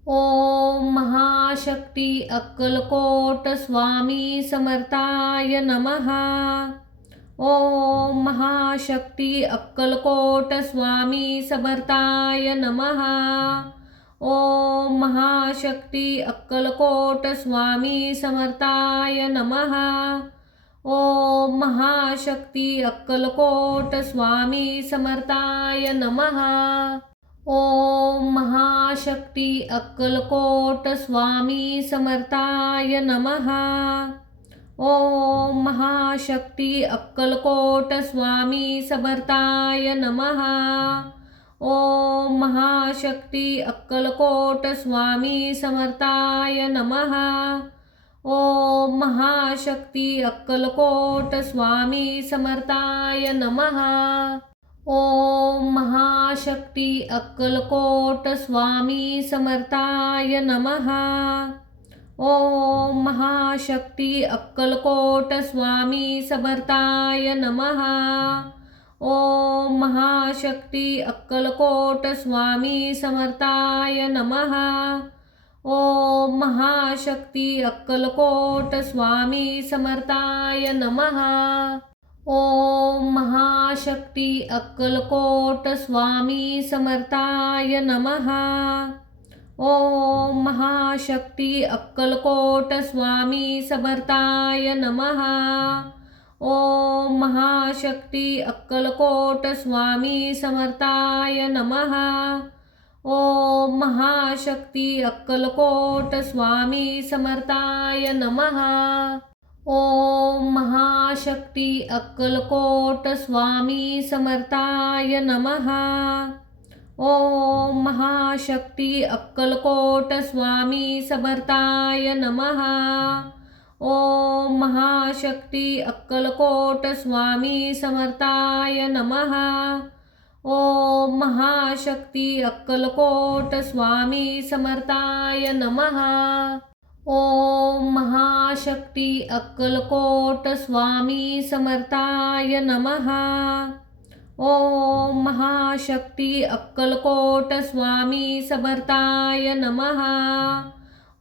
ओम महाशक्ती अक्कलकोट स्वामी समर्थाय नमः। ओम महाशक्ती अक्कलकोट स्वामी समर्थाय नमः। ओम महाशक्ती अक्कलकोट स्वामी समर्थाय नमः। ओम महाशक्ती अक्कलकोट स्वामी समर्थाय नमः। ओम महाशक्ती अक्कलकोट स्वामी समर्थाय नमः। ओम महाशक्ती अक्कलकोट स्वामी समर्थाय नमः। ओम महाशक्ती अक्कलकोट स्वामी समर्थाय नमः। ओम महाशक्ती अक्कलकोट स्वामी समर्थाय नमः। ओम महाशक्ती अक्कलकोट स्वामी समर्थाय नमः। ओम महाशक्ती अक्कलकोट स्वामी समर्थाय नमः। ओम महाशक्ती अक्कलकोट स्वामी समर्थाय नमः। ओम महाशक्ती अक्कलकोट स्वामी समर्थाय नमः। ओम महाशक्ती अक्कलकोट स्वामी समर्थाय नमः। ओम महाशक्ती अक्कलकोट स्वामी समर्थाय नमः। ओम महाशक्ती अक्कलकोट स्वामी समर्थाय नमः। ओम महाशक्ती अक्कलकोट स्वामी समर्थाय नमः। ओम महाशक्ती अक्कलकोट स्वामी समर्थाय नमः। ओम महाशक्ती अक्कलकोट स्वामी समर्थाय नमः। ओम महाशक्ती अक्कलकोट स्वामी समर्थाय नमः। ओम महाशक्ती अक्कलकोट स्वामी समर्थाय नमः। ओम महाशक्ती अक्कलकोट स्वामी समर्थाय नमः। ओम महाशक्ती अक्कलकोट स्वामी समर्थाय नमः।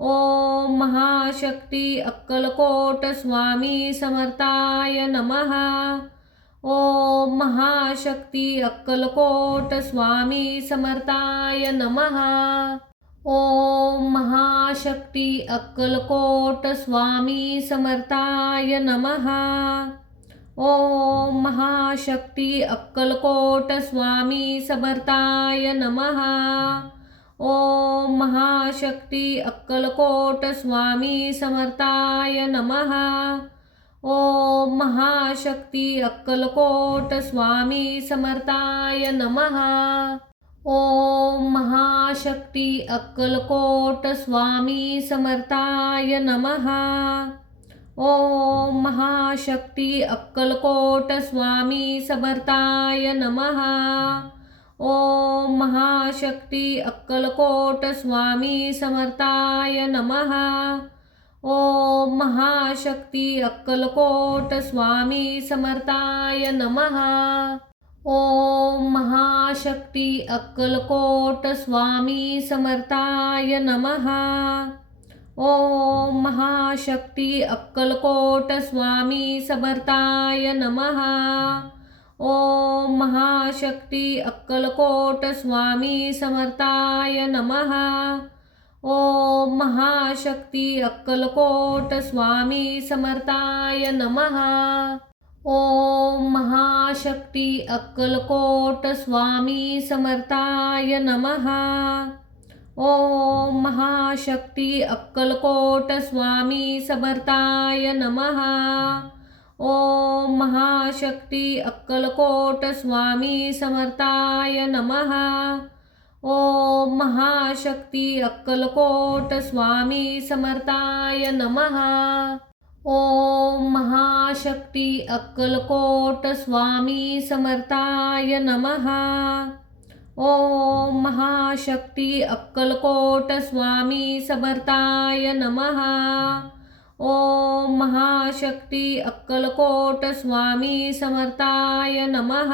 ओम महाशक्ती अक्कलकोट स्वामी समर्थाय नमः। ओम महाशक्ती अक्कलकोट स्वामी समर्थाय नमः। ओम महाशक्ती अक्कलकोट स्वामी समर्थाय नमः। ओम महाशक्ती अक्कलकोट स्वामी समर्थाय नमः। ओम महाशक्ती अक्कलकोट स्वामी समर्थाय नमः। ओम महाशक्ती अक्कलकोट स्वामी समर्थाय नमः। ओम महाशक्ती अक्कलकोट स्वामी समर्थाय नमः। ओम महाशक्ती अक्कलकोट स्वामी समर्थाय नमः। ओम महाशक्ती अक्कलकोट स्वामी समर्थाय नमः। ओम महाशक्ती अक्कलकोट स्वामी समर्थाय नमः। ओम महाशक्ती अक्कलकोट स्वामी समर्थाय नमः। ओम महाशक्ती अक्कलकोट स्वामी समर्थाय नमः। ओम महाशक्ती अक्कलकोट स्वामी समर्थाय नमः। ओम महाशक्ती अक्कलकोट स्वामी समर्थाय नमः। ओम महाशक्ती अक्कलकोट स्वामी समर्थाय नमः। ओम महाशक्ती अक्कलकोट स्वामी समर्थाय नमः। ओम महाशक्ती अक्कलकोट स्वामी समर्थाय नमः। ओम महाशक्ती अक्कलकोट स्वामी समर्थाय नमः। ओम महाशक्ती अक्कलकोट स्वामी समर्थाय नमः। ओम महाशक्ती अक्कलकोट स्वामी समर्थाय नमः। ओम महाशक्ती अक्कलकोट स्वामी समर्थाय नमः।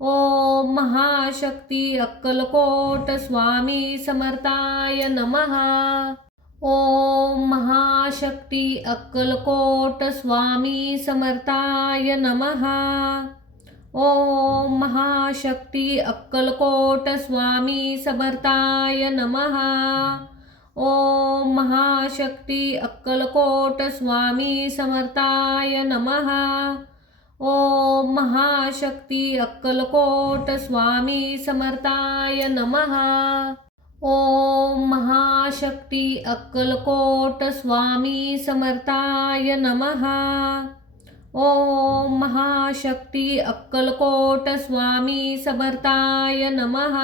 ओम महाशक्ती अक्कलकोट स्वामी समर्थाय नमः। ओम महाशक्ती अक्कलकोट स्वामी समर्थाय नमः। ओम महाशक्ती अक्कलकोट स्वामी समर्थाय नमः। ओम महाशक्ती अक्कलकोट स्वामी समर्थाय नमः। ओम महाशक्ती अक्कलकोट स्वामी समर्थाय नमः। ओम महाशक्ती अक्कलकोट स्वामी समर्थाय नमः। ओम महाशक्ती अक्कलकोट स्वामी समर्थाय नमः।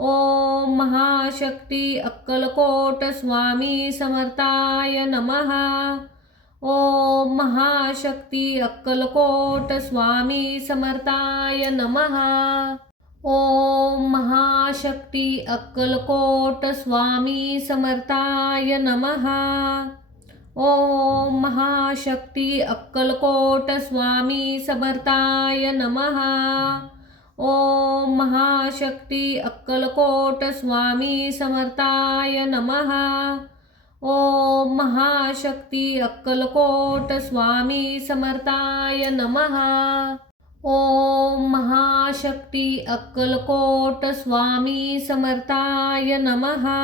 ओम महाशक्ती अक्कलकोट स्वामी समर्थाय नमः। ओम महाशक्ती अक्कलकोट स्वामी समर्थाय नमः। ओम महाशक्ती अक्कलकोट स्वामी समर्थाय नमः। ओम महाशक्ती अक्कलकोट स्वामी समर्थाय नमः। ओम महाशक्ती अक्कलकोट स्वामी समर्थाय नमः। ओम महाशक्ती अक्कलकोट स्वामी समर्थाय नमः। ओम महाशक्ती अक्कलकोट स्वामी समर्थाय नमः।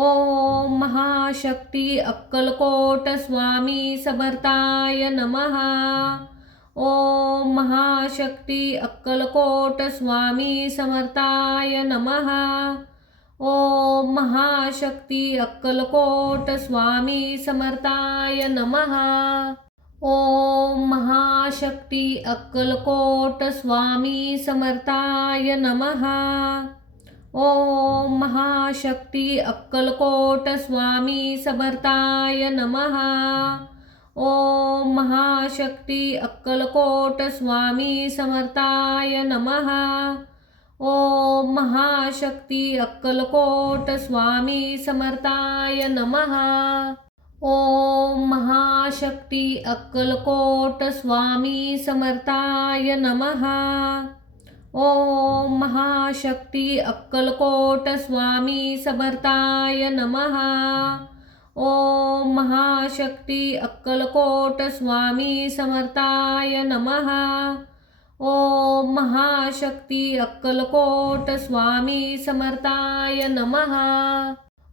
ओम महाशक्ती अक्कलकोट स्वामी समर्थाय नमः। ओम महाशक्ती अक्कलकोट स्वामी समर्थाय नमः। ओम महाशक्ती अक्कलकोट स्वामी समर्थाय नमः। ओम महाशक्ती अक्कलकोट स्वामी समर्थाय नमः। ओम महाशक्ती अक्कलकोट स्वामी समर्थाय नमः। ओम महाशक्ती अक्कलकोट स्वामी समर्थाय नमः। ओम महाशक्ती अक्कलकोट स्वामी समर्थाय नमः। ओम महाशक्ती अक्कलकोट स्वामी समर्थाय नमः। ओम महाशक्ती अक्कलकोट स्वामी समर्थाय नमः। ओम महाशक्ती अक्कलकोट स्वामी समर्थाय नमः। ओम महाशक्ती अक्कलकोट स्वामी समर्थाय नमः।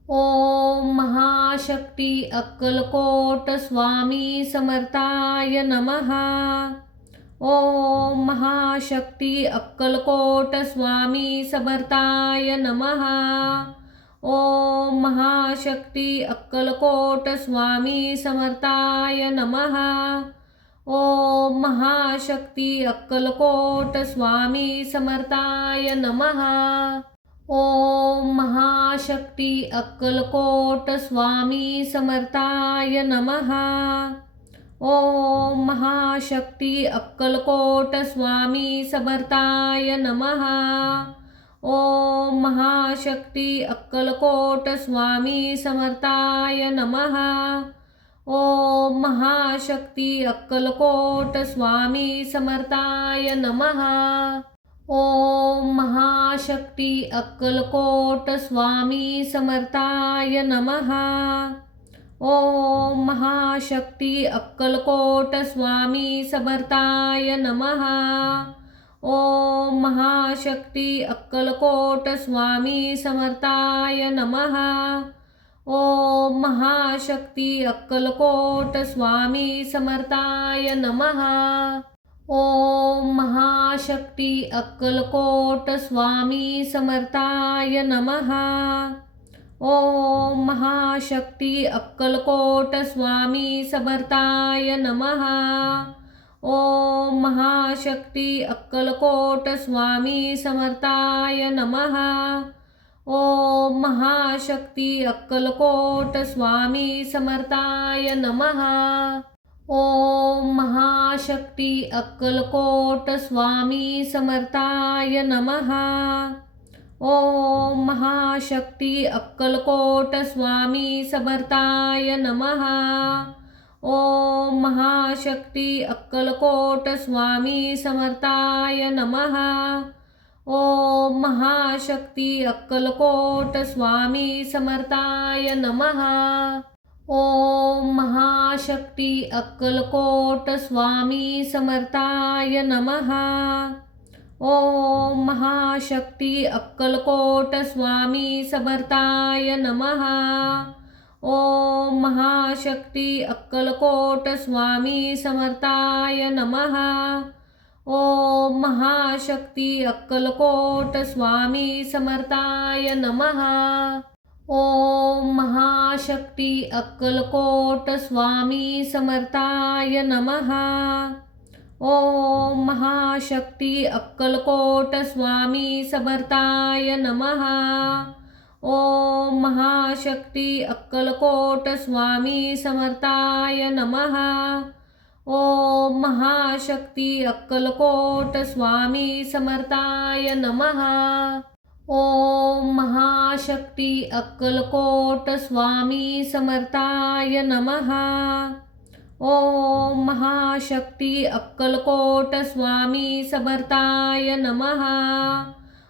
ओम महाशक्ती अक्कलकोट स्वामी समर्थाय नमः। ओम महाशक्ती अक्कलकोट स्वामी समर्थाय नमः। ओम महाशक्ती अक्कलकोट स्वामी समर्थाय नमः। ओम महाशक्ती अक्कलकोट स्वामी समर्थाय नमः। ओम महाशक्ती अक्कलकोट स्वामी समर्थाय नमः। ओम महाशक्ती अक्कलकोट स्वामी समर्थाय नमः। ओम महाशक्ती अक्कलकोट स्वामी समर्थाय नमः। ओम महाशक्ती अक्कलकोट स्वामी समर्थाय नमः। ओम महाशक्ती अक्कलकोट स्वामी समर्थाय नमः। ओम महाशक्ती अक्कलकोट स्वामी समर्थाय नमः। ओम महाशक्ती अक्कलकोट स्वामी समर्थाय नमः। ओम महाशक्ती अक्कलकोट स्वामी समर्थाय नमः। ओम महाशक्ती अक्कलकोट स्वामी समर्थाय नमः। ओम महाशक्ती अक्कलकोट स्वामी समर्थाय नमः। ओम महाशक्ती अक्कलकोट स्वामी समर्थाय नमः। ओम महाशक्ती अक्कलकोट स्वामी समर्थाय नमः। ओम महाशक्ती अक्कलकोट स्वामी समर्थाय नमः। ओम महाशक्ती अक्कलकोट स्वामी समर्थाय नमः। ओम महाशक्ती अक्कलकोट स्वामी समर्थाय नमः। ओम महाशक्ती अक्कलकोट स्वामी समर्थाय नमः। ओम महाशक्ती अक्कलकोट स्वामी समर्थाय नमः। ओम महाशक्ती अक्कलकोट स्वामी समर्थाय नमः। ओम महाशक्ती अक्कलकोट स्वामी समर्थाय नमः। ओम महाशक्ती अक्कलकोट स्वामी समर्थाय नमः। ओम महाशक्ती अक्कलकोट स्वामी समर्थाय नमः। ओम महाशक्ती अक्कलकोट स्वामी समर्थाय नमः। ओम महाशक्ती अक्कलकोट स्वामी समर्थाय नमः। ओम महाशक्ती अक्कलकोट स्वामी समर्थाय नमः। ओम महाशक्ती अक्कलकोट स्वामी समर्थाय नमः। ओम महाशक्ती अक्कलकोट स्वामी समर्थाय नमः।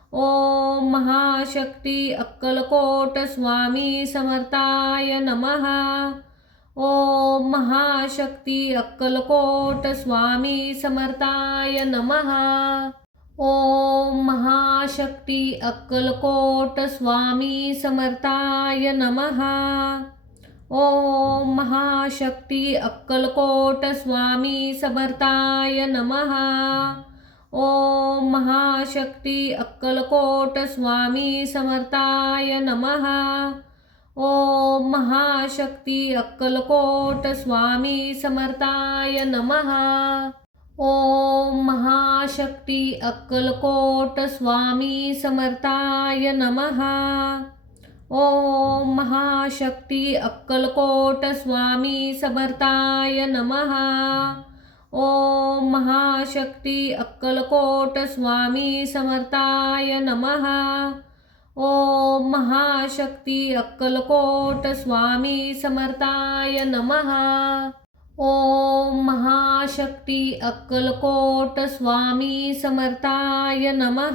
ओम महाशक्ती अक्कलकोट स्वामी समर्थाय नमः। ओम महाशक्ती अक्कलकोट स्वामी समर्थाय नमः। ओम महाशक्ती अक्कलकोट स्वामी समर्थाय नमः। ओम महाशक्ती अक्कलकोट स्वामी समर्थाय नमः। ओम महाशक्ती अक्कलकोट स्वामी समर्थाय नमः। ओम महाशक्ती अक्कलकोट स्वामी समर्थाय नमः। ओम महाशक्ती अक्कलकोट स्वामी समर्थाय नमः। ओम महाशक्ती अक्कलकोट स्वामी समर्थाय नमः। ओम महाशक्ती अक्कलकोट स्वामी समर्थाय नमः। ओम महाशक्ती अक्कलकोट स्वामी समर्थाय नमः। ओम महाशक्ती अक्कलकोट स्वामी समर्थाय नमः।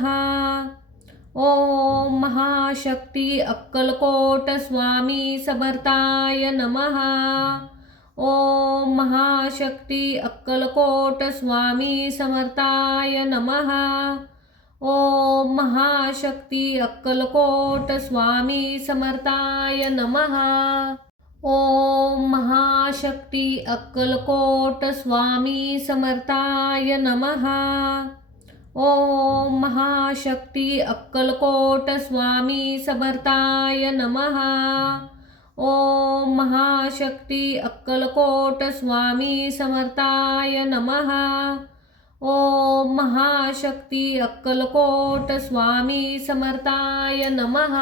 ओम महाशक्ती अक्कलकोट स्वामी समर्थाय नमः। ओम महाशक्ती अक्कलकोट स्वामी समर्थाय नमः। ओम महाशक्ती अक्कलकोट स्वामी समर्थाय नमः। ओम महाशक्ती अक्कलकोट स्वामी समर्थाय नमः। ओम महाशक्ती अक्कलकोट स्वामी समर्थाय नमः। ओम महाशक्ती अक्कलकोट स्वामी समर्थाय नमः। ओम महाशक्ती अक्कलकोट स्वामी समर्थाय नमः।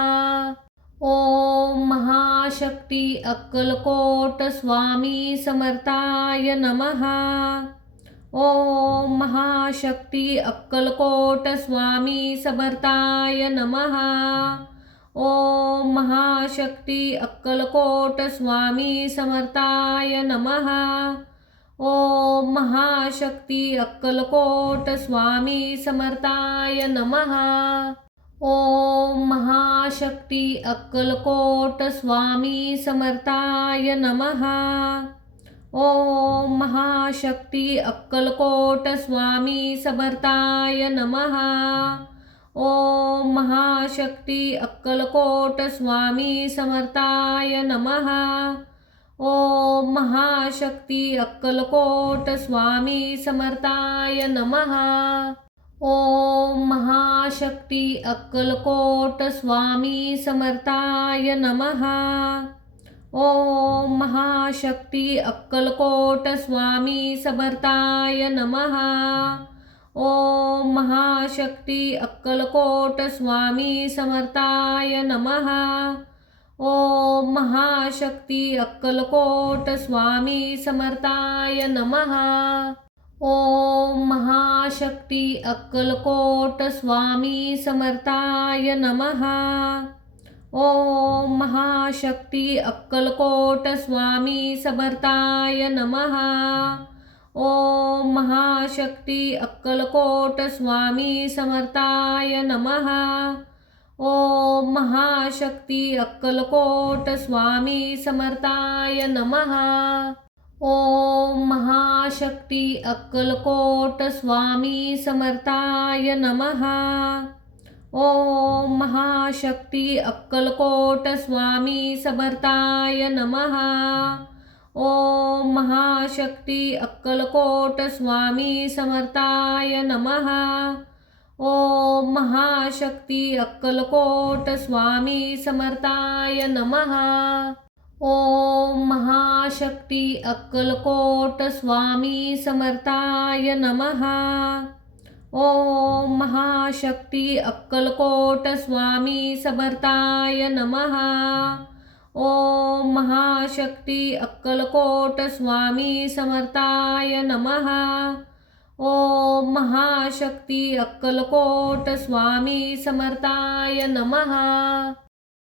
ओम महाशक्ती अक्कलकोट स्वामी समर्थाय नमः। ओम महाशक्ती अक्कलकोट स्वामी समर्थाय नमः। ओम महाशक्ती अक्कलकोट स्वामी समर्थाय नमः। ओम महाशक्ती अक्कलकोट स्वामी समर्थाय नमः. ओम महाशक्ती अक्कलकोट स्वामी समर्थाय नमः. ओम महाशक्ती अक्कलकोट स्वामी समर्थाय नमः. ओम महाशक्ती अक्कलकोट स्वामी समर्थाय नमः. ओम महाशक्ती अक्कलकोट स्वामी समर्थाय नमः. ओम महाशक्ती अक्कलकोट स्वामी समर्थाय नमः. ओम महाशक्ती अक्कलकोट स्वामी समर्थाय नमः. ओम महाशक्ती अक्कलकोट स्वामी समर्थाय नमः. ओम महाशक्ती अक्कलकोट स्वामी समर्थाय नमः. ओम महाशक्ती अक्कलकोट स्वामी समर्थाय नमः. ओम महाशक्ती अक्कलकोट स्वामी समर्थाय नमः. ओम महाशक्ती अक्कलकोट स्वामी समर्थाय नमः. ओम महाशक्ती अक्कलकोट स्वामी समर्थाय नमः. ओम महाशक्ती अक्कलकोट स्वामी समर्थाय नमः. ओम महाशक्ती अक्कलकोट स्वामी समर्थाय नमः. ओम महाशक्ती अक्कलकोट स्वामी समर्थाय नमः. ओम महाशक्ती अक्कलकोट स्वामी समर्थाय नमः. ओम महाशक्ती अक्कलकोट स्वामी समर्थाय नमः. ओम महाशक्ती अक्कलकोट स्वामी समर्थाय नमः. ओम महाशक्ती अक्कलकोट स्वामी समर्थाय नमः. ओम महाशक्ती अक्कलकोट स्वामी समर्थाय नमः.